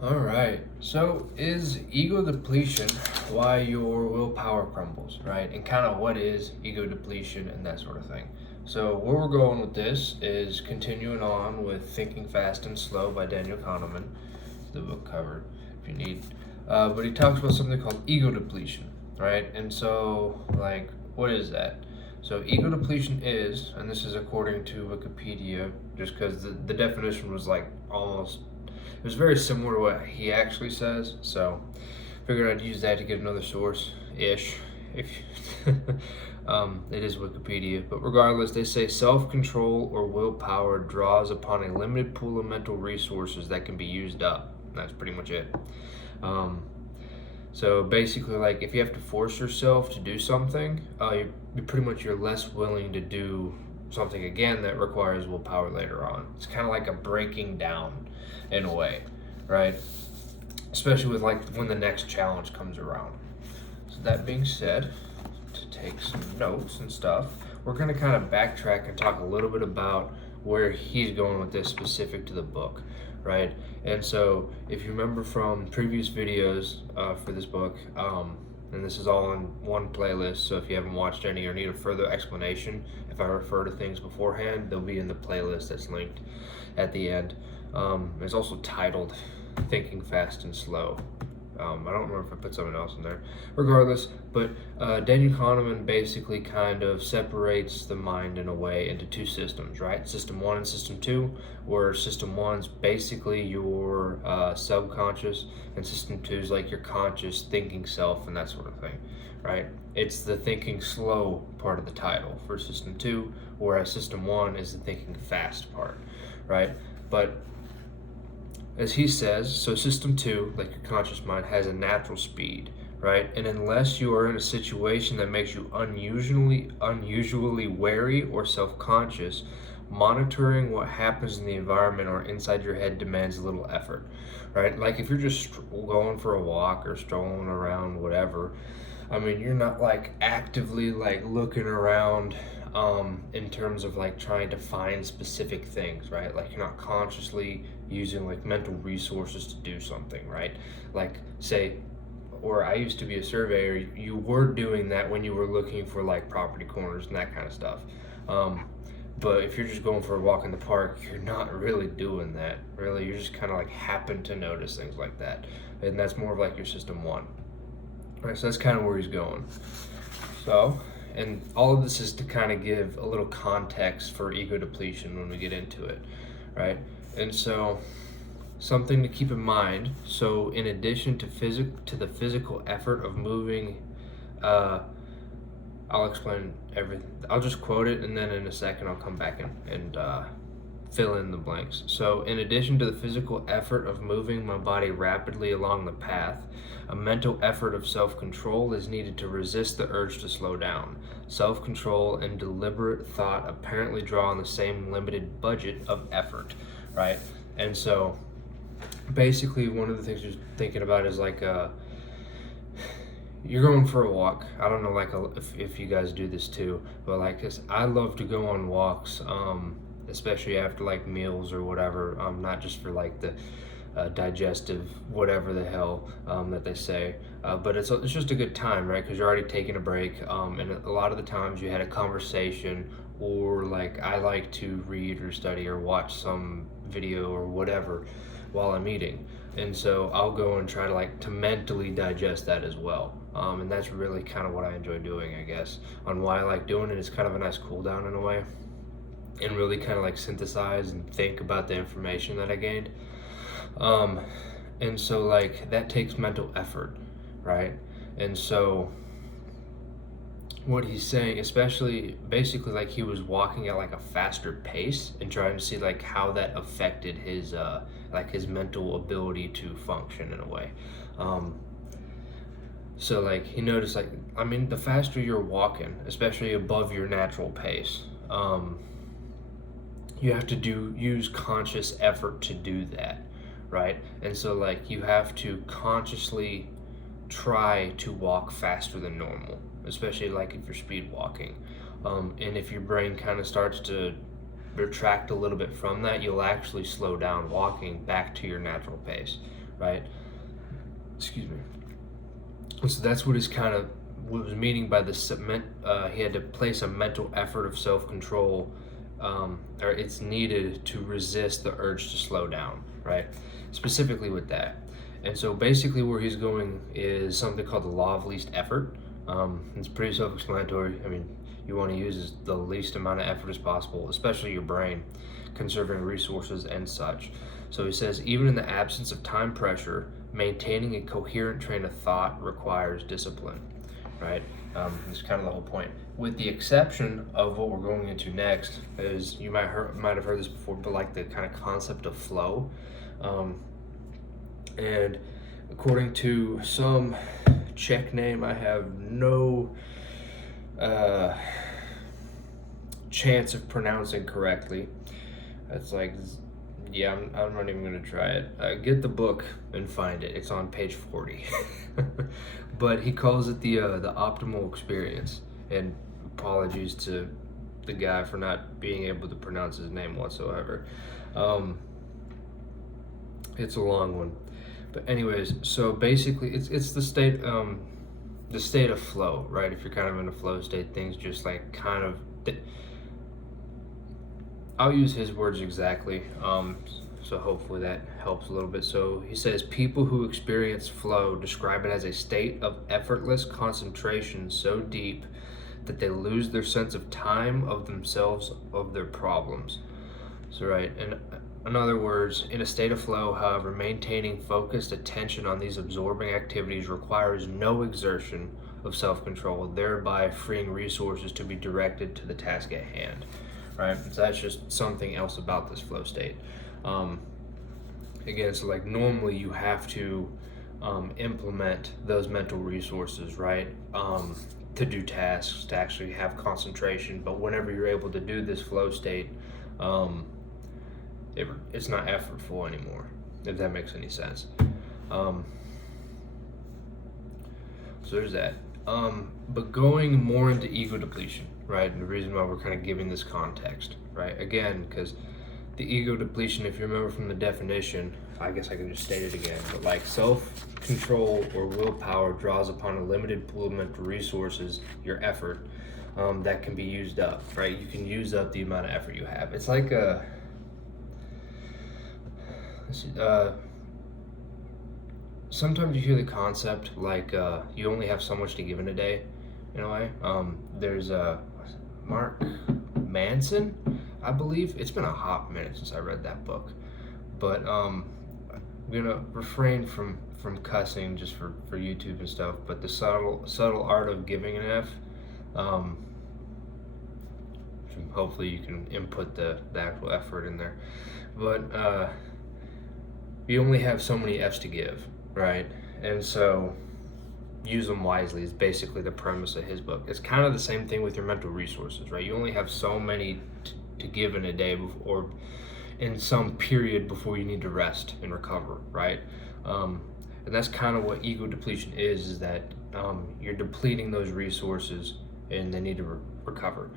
All right. So, is ego depletion why your willpower crumbles, right? And kind of what is ego depletion and that sort of thing. So, where we're going with this is continuing on with Thinking Fast and Slow by Daniel Kahneman, the book cover if you need. But he talks about something called ego depletion, right? And so, like, what is that? So, ego depletion is, and this is according to Wikipedia, just because the definition was like almost it was very similar to what he actually says, so figured I'd use that to get another source ish. If it is Wikipedia, but regardless, they say self-control or willpower draws upon a limited pool of mental resources that can be used up. That's pretty much it. So basically, like if you have to force yourself to do something, you're less willing to do something again that requires willpower later on. It's kind of like a breaking down in a way, right? Especially with like when the next challenge comes around. So that being said, to take some notes and stuff, we're going to kind of backtrack and talk a little bit about where he's going with this specific to the book, right? And so if you remember from previous videos for this book, and this is all in one playlist, so if you haven't watched any or need a further explanation, if I refer to things beforehand, they'll be in the playlist that's linked at the end. It's also titled Thinking Fast and Slow. I don't remember if I put something else in there. Regardless, but Daniel Kahneman basically kind of separates the mind in a way into two systems, right? System 1 and System 2, where System 1's basically your subconscious, and System 2 is like your conscious thinking self and that sort of thing, right? It's the thinking slow part of the title for System 2, whereas System 1 is the thinking fast part, right? But as he says, so System 2, like your conscious mind, has a natural speed, right? And unless you are in a situation that makes you unusually wary or self-conscious, monitoring what happens in the environment or inside your head demands a little effort, right? Like if you're just going for a walk or strolling around, whatever, I mean, you're not like actively like looking around in terms of like trying to find specific things, right? Like you're not consciously using like mental resources to do something, right? Like say, or I used to be a surveyor, you were doing that when you were looking for like property corners and that kind of stuff. But if you're just going for a walk in the park, you're not really doing that. Really, you're just kind of like happen to notice things like that. And that's more of like your System 1. All right, so that's kind of where he's going. So, and all of this is to kind of give a little context for ego depletion when we get into it, right? And so, something to keep in mind. So, in addition to the physical effort of moving, I'll explain everything. I'll just quote it, and then in a second I'll come back and fill in the blanks. So, in addition to the physical effort of moving my body rapidly along the path, a mental effort of self-control is needed to resist the urge to slow down. Self-control and deliberate thought apparently draw on the same limited budget of effort, right? And so, basically, one of the things you're thinking about is like you're going for a walk. I don't know, like if you guys do this too, but like, 'cause I love to go on walks, especially after like meals or whatever. Not just for like the digestive whatever the hell that they say, but it's just a good time, right? Because you're already taking a break, and a lot of the times you had a conversation, or like I like to read or study or watch some video or whatever while I'm eating, and so I'll go and try to like to mentally digest that as well. And that's really kind of what I enjoy doing, I guess. On why I like doing it, it's kind of a nice cool down in a way, and really kind of like synthesize and think about the information that I gained. And so like that takes mental effort, right? And so what he's saying, especially basically like he was walking at like a faster pace and trying to see like how that affected his like his mental ability to function in a way. So like he noticed like, I mean, the faster you're walking, especially above your natural pace, you have to use conscious effort to do that, right? And so like you have to consciously try to walk faster than normal, especially like if you're speed walking. And if your brain kind of starts to retract a little bit from that, you'll actually slow down walking back to your natural pace, right? Excuse me. And so that's what is kind of what was meaning by the cement. He had to place a mental effort of self-control, or it's needed to resist the urge to slow down, right? Specifically with that. And so basically where he's going is something called the law of least effort. It's pretty self-explanatory. I mean, you want to use the least amount of effort as possible, especially your brain, conserving resources and such. So he says, even in the absence of time pressure, maintaining a coherent train of thought requires discipline, right? That's kind of the whole point. With the exception of what we're going into next, is you might have heard this before, but like the kind of concept of flow. And according to some Czech name, I have no chance of pronouncing correctly. That's like, yeah, I'm not even gonna try it. Get the book and find it. It's on page 40. But he calls it the optimal experience. And apologies to the guy for not being able to pronounce his name whatsoever. It's a long one. But anyways, so basically it's the state of flow, right? If you're kind of in a flow state, things just like kind of, I'll use his words exactly, so hopefully that helps a little bit. So he says, people who experience flow describe it as a state of effortless concentration so deep that they lose their sense of time, of themselves, of their problems. So right, and in other words, in a state of flow, however, maintaining focused attention on these absorbing activities requires no exertion of self-control, thereby freeing resources to be directed to the task at hand, right? So that's just something else about this flow state. Again, so like normally you have to implement those mental resources, right? To do tasks, to actually have concentration, but whenever you're able to do this flow state, it's not effortful anymore, if that makes any sense. So there's that. But going more into ego depletion, right? And the reason why we're kind of giving this context, right? Again, because the ego depletion, if you remember from the definition, I guess I can just state it again, but like self-control or willpower draws upon a limited pool of mental resources, your effort, that can be used up, right? You can use up the amount of effort you have. It's like sometimes you hear the concept like you only have so much to give in a day, in a way. There's Mark Manson, I believe. It's been a hot minute since I read that book, but I'm gonna refrain from cussing just for YouTube and stuff. But the subtle art of giving an F. Hopefully you can input the actual effort in there, but you only have so many F's to give, right? And so use them wisely is basically the premise of his book. It's kind of the same thing with your mental resources, right? You only have so many to give in a day or in some period before you need to rest and recover, right? And that's kind of what ego depletion is that you're depleting those resources and they need to recover.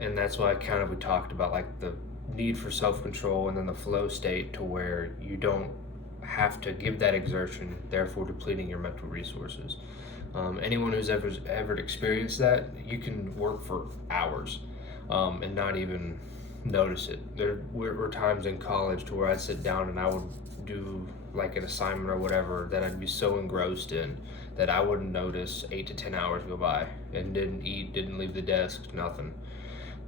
And that's why we talked about like the need for self-control and then the flow state to where you don't have to give that exertion, therefore depleting your mental resources. Anyone who's ever experienced that, you can work for hours and not even notice it. There were times in college to where I'd sit down and I would do like an assignment or whatever that I'd be so engrossed in that I wouldn't notice 8 to 10 hours go by and didn't eat, didn't leave the desk, nothing.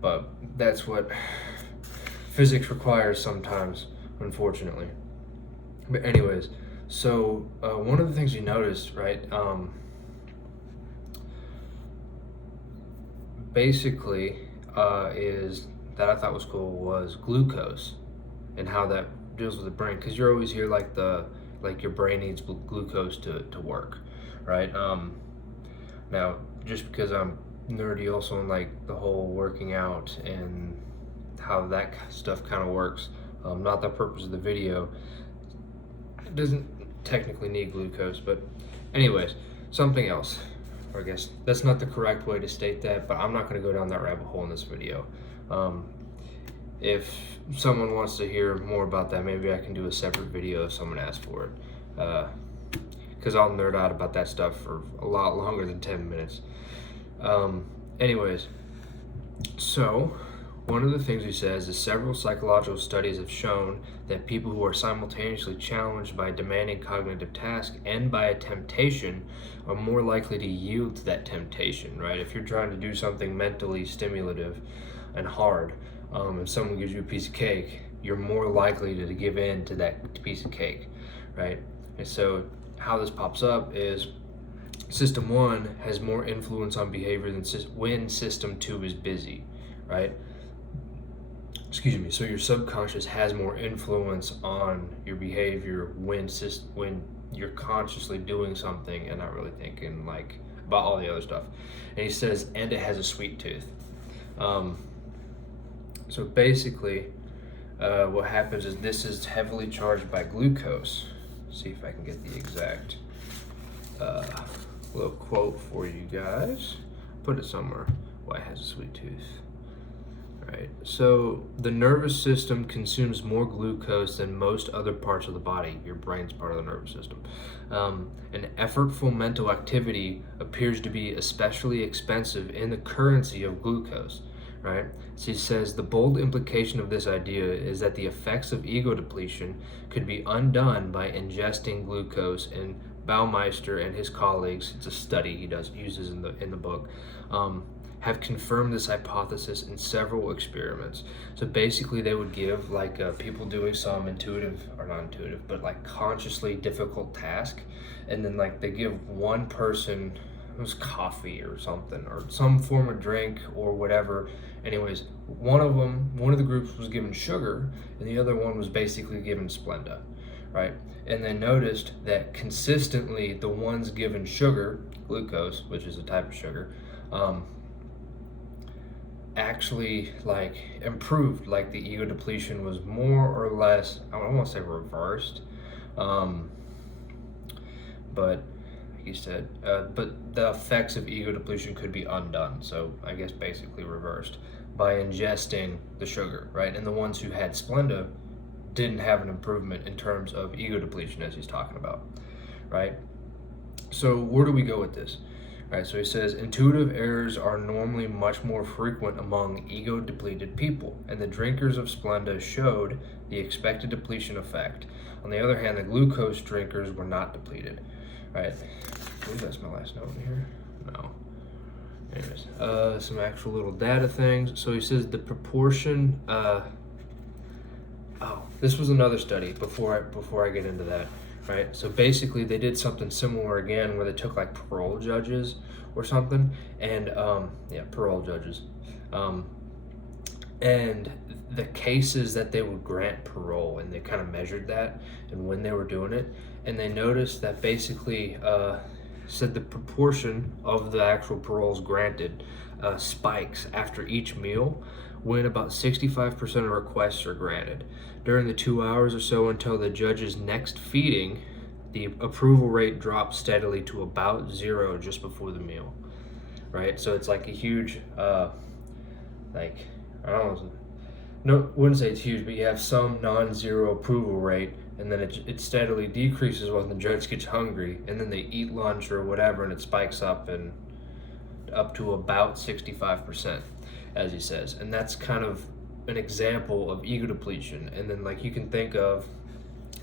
But that's what physics requires sometimes, unfortunately. But anyways, so one of the things you notice, right, basically is that I thought was cool was glucose and how that deals with the brain, because you always hear like your brain needs glucose to work, right? Now just because I'm nerdy also in like the whole working out and how that stuff kind of works, not the purpose of the video. It doesn't technically need glucose, but anyways, something else, or I guess that's not the correct way to state that, but I'm not going to go down that rabbit hole in this video. if someone wants to hear more about that, maybe I can do a separate video if someone asks for it. Because I'll nerd out about that stuff for a lot longer than 10 minutes. Anyways, so one of the things he says is several psychological studies have shown that people who are simultaneously challenged by a demanding cognitive task and by a temptation are more likely to yield to that temptation, right? If you're trying to do something mentally stimulative and hard, and someone gives you a piece of cake, you're more likely to give in to that piece of cake, right? And so how this pops up is system 1 has more influence on behavior than when system 2 is busy, right? Excuse me. So your subconscious has more influence on your behavior when you're consciously doing something and not really thinking like about all the other stuff. And he says, and it has a sweet tooth. So basically, what happens is this is heavily charged by glucose. Let's see if I can get the exact little quote for you guys. Put it somewhere. Why it has a sweet tooth. Right. So the nervous system consumes more glucose than most other parts of the body. Your brain's part of the nervous system. An effortful mental activity appears to be especially expensive in the currency of glucose. Right. So he says the bold implication of this idea is that the effects of ego depletion could be undone by ingesting glucose. And Baumeister and his colleagues, it's a study he uses in the book, have confirmed this hypothesis in several experiments. So basically they would give like people doing some intuitive, or not intuitive, but like consciously difficult task, and then like they give one person, it was coffee or something, or some form of drink or whatever. Anyways, one of the groups was given sugar and the other one was basically given Splenda, right? And they noticed that consistently the ones given sugar, glucose, which is a type of sugar, actually like improved. Like the ego depletion was more or less, I don't want to say reversed, but he said, but the effects of ego depletion could be undone. So I guess basically reversed by ingesting the sugar, right? And the ones who had Splenda didn't have an improvement in terms of ego depletion, as he's talking about, right? So where do we go with this? Right, so he says intuitive errors are normally much more frequent among ego depleted people, and the drinkers of Splenda showed the expected depletion effect. On the other hand, the glucose drinkers were not depleted. Right, I believe that's my last note in here. No. Anyways, some actual little data things. So he says the proportion. This was another study before I get into that. Right, so basically they did something similar again where they took like parole judges or something, and parole judges, and the cases that they would grant parole, and they kind of measured that and when they were doing it, and they noticed that basically said the proportion of the actual paroles granted spikes after each meal when about 65% of requests are granted. During the 2 hours or so until the judge's next feeding, the approval rate drops steadily to about 0 just before the meal, right? So it's like a huge, like, I don't know, no, wouldn't say it's huge, but you have some non-zero approval rate, and then it steadily decreases when the judge gets hungry, and then they eat lunch or whatever, and it spikes up to about 65%, as he says. And that's kind of an example of ego depletion. And then like you can think of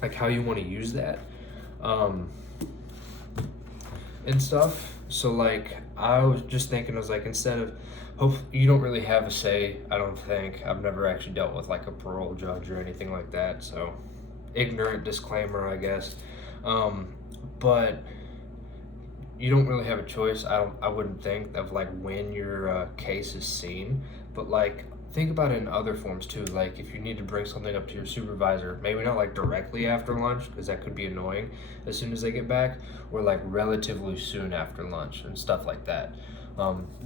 like how you want to use that and stuff. So like I was just thinking, I was like, instead of you don't really have a say, I don't think. I've never actually dealt with like a parole judge or anything like that, so ignorant disclaimer, I guess. But you don't really have a choice. I wouldn't think of like when your case is seen, but like think about it in other forms too. Like if you need to bring something up to your supervisor, maybe not like directly after lunch, because that could be annoying as soon as they get back, or like relatively soon after lunch and stuff like that.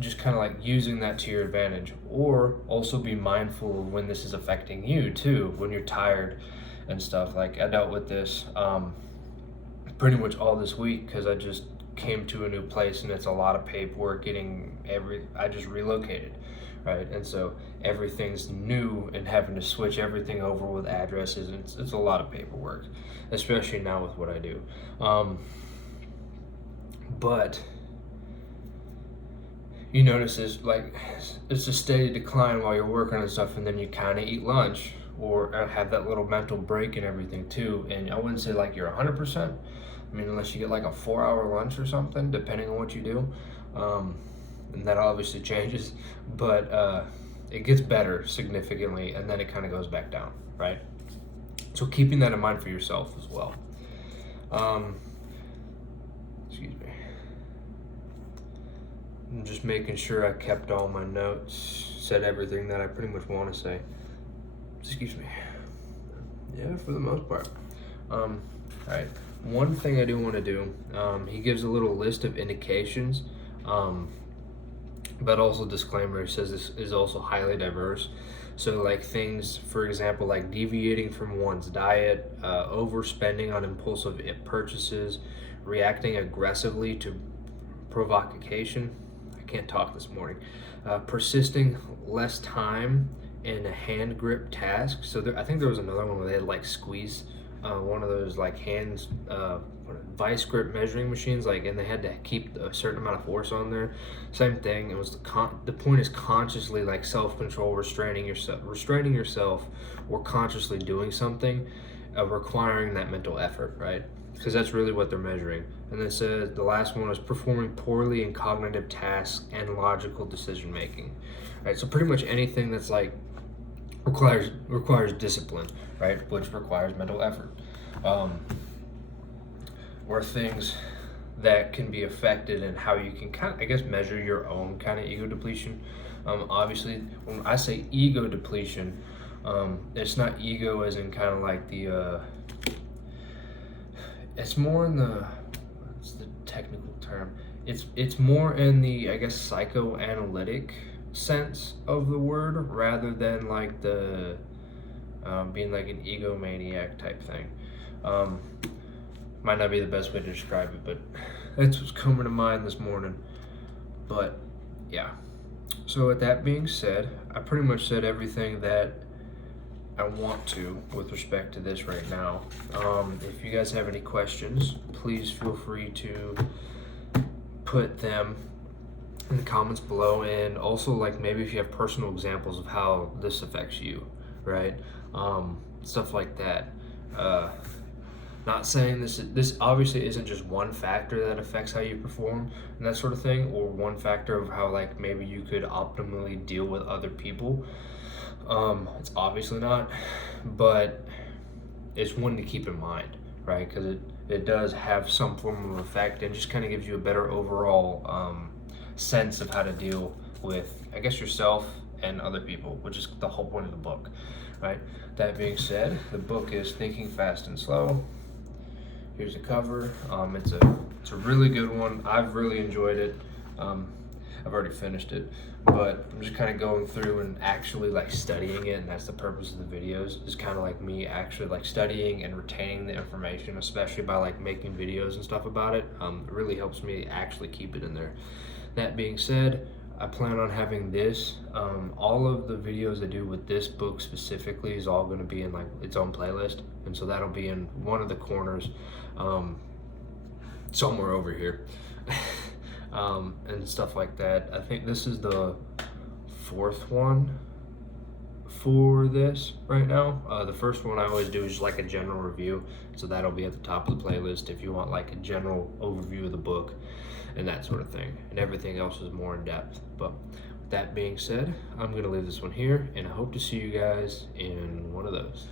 Just kind of like using that to your advantage, or also be mindful of when this is affecting you too, when you're tired and stuff. Like I dealt with this pretty much all this week because I just came to a new place and it's a lot of paperwork I just relocated, right? And so everything's new and having to switch everything over with addresses, it's a lot of paperwork, especially now with what I do. But you notice it's a steady decline while you're working on stuff, and then you kind of eat lunch or have that little mental break and everything too. And I wouldn't say like you're 100%. I mean, unless you get like a 4-hour lunch or something, depending on what you do. And that obviously changes, but it gets better significantly, and then it kind of goes back down, right? So keeping that in mind for yourself as well. Excuse me. I'm just making sure I kept all my notes, said everything that I pretty much want to say. Excuse me. Yeah, for the most part. All right. One thing I do want to do, he gives a little list of indications, but also disclaimer, he says this is also highly diverse. So like things, for example, like deviating from one's diet, overspending on impulsive purchases, reacting aggressively to provocation. I can't talk this morning. Persisting less time in a hand grip task. So I think there was another one where they had like squeeze one of those like hands vice grip measuring machines, like, and they had to keep a certain amount of force on there. Same thing. It was the point is consciously like self-control, restraining yourself, or consciously doing something, requiring that mental effort, right? Because that's really what they're measuring. And then says the last one is performing poorly in cognitive tasks and logical decision making, right? So pretty much anything that's like requires discipline, right? Which requires mental effort, or things that can be affected and how you can kind of, I guess, measure your own kind of ego depletion. Obviously, when I say ego depletion, it's not ego as in kind of like the, it's more in the, what's the technical term? It's more in the, I guess, psychoanalytic sense of the word, rather than like the being like an egomaniac type thing. Might not be the best way to describe it, but that's what's coming to mind this morning. But yeah, so with that being said, I pretty much said everything that I want to with respect to this right now. If you guys have any questions, please feel free to put them in the comments below, and also like maybe if you have personal examples of how this affects you, right? Stuff like that. Not saying this obviously isn't just one factor that affects how you perform and that sort of thing, or one factor of how like maybe you could optimally deal with other people. It's obviously not, but it's one to keep in mind, right? Because it does have some form of effect, and just kind of gives you a better overall sense of how to deal with, I guess, yourself and other people, which is the whole point of the book, right? That being said, the book is Thinking Fast and Slow. Here's the cover. It's a really good one. I've really enjoyed it. I've already finished it, but I'm just kind of going through and actually like studying it, and that's the purpose of the videos, is kind of like me actually like studying and retaining the information, especially by like making videos and stuff about it. It really helps me actually keep it in there. That being said, I plan on having this, all of the videos I do with this book specifically is all going to be in like its own playlist, and so that'll be in one of the corners, somewhere over here, and stuff like that. I think this is the 4th one for this right now. The first one I always do is just like a general review, so that'll be at the top of the playlist if you want like a general overview of the book and that sort of thing, and everything else is more in depth. But with that being said, I'm gonna leave this one here, and I hope to see you guys in one of those.